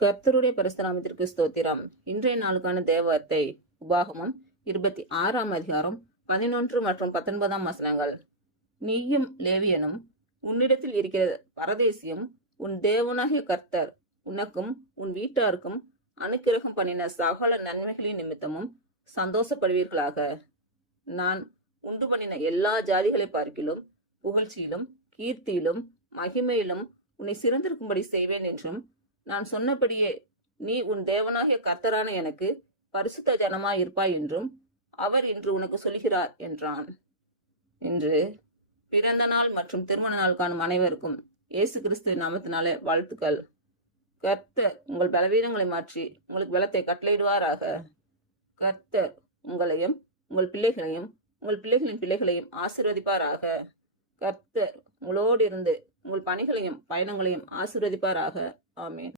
கர்த்தருடைய பரிசுத்த நாமத்திற்கு ஸ்தோத்திரம். இன்றைய நாளுக்கான தேவவார்த்தை உபாகமம் 26ஆம் அதிகாரம் 11 மற்றும் 19ஆம் வசனங்கள். நீயும் லேவியனும் உன்னிடத்தில் இருக்கிற பரதேசியும் உன் தேவனாகிய கர்த்தர் உனக்கும் உன் வீட்டாருக்கும் அனுக்கிரகம் பண்ணின சகல நன்மைகளின் நிமித்தமும் சந்தோஷப்படுவீர்களாக. நான் உண்டு பண்ணின எல்லா ஜாதிகளை பார்க்கிலும் புகழ்ச்சியிலும் கீர்த்தியிலும் மகிமையிலும் உன்னை சிறந்திருக்கும்படி செய்வேன் என்றும், நான் சொன்னபடியே நீ உன் தேவனாகிய கர்த்தரான எனக்கு பரிசுத்த ஜனமாய் இருப்பாய் என்றும் அவர் இன்று உனக்கு சொல்கிறார் என்றான். இன்று பிறந்த நாள் மற்றும் திருமண நாள் காணும் அனைவருக்கும் இயேசு கிறிஸ்துவின் நாமத்தினாலே வாழ்த்துக்கள். கர்த்தர் உங்கள் பலவீனங்களை மாற்றி உங்களுக்கு பலத்தை கட்டளையிடுவாராக. கர்த்தர் உங்களையும் உங்கள் பிள்ளைகளையும் உங்கள் பிள்ளைகளின் பிள்ளைகளையும் ஆசீர்வதிப்பாராக. கர்த்தர் உங்களோடு இருந்து உங்கள் பணிகளையும் பயணங்களையும் ஆசீர்வதிப்பாராக. ஆமென்.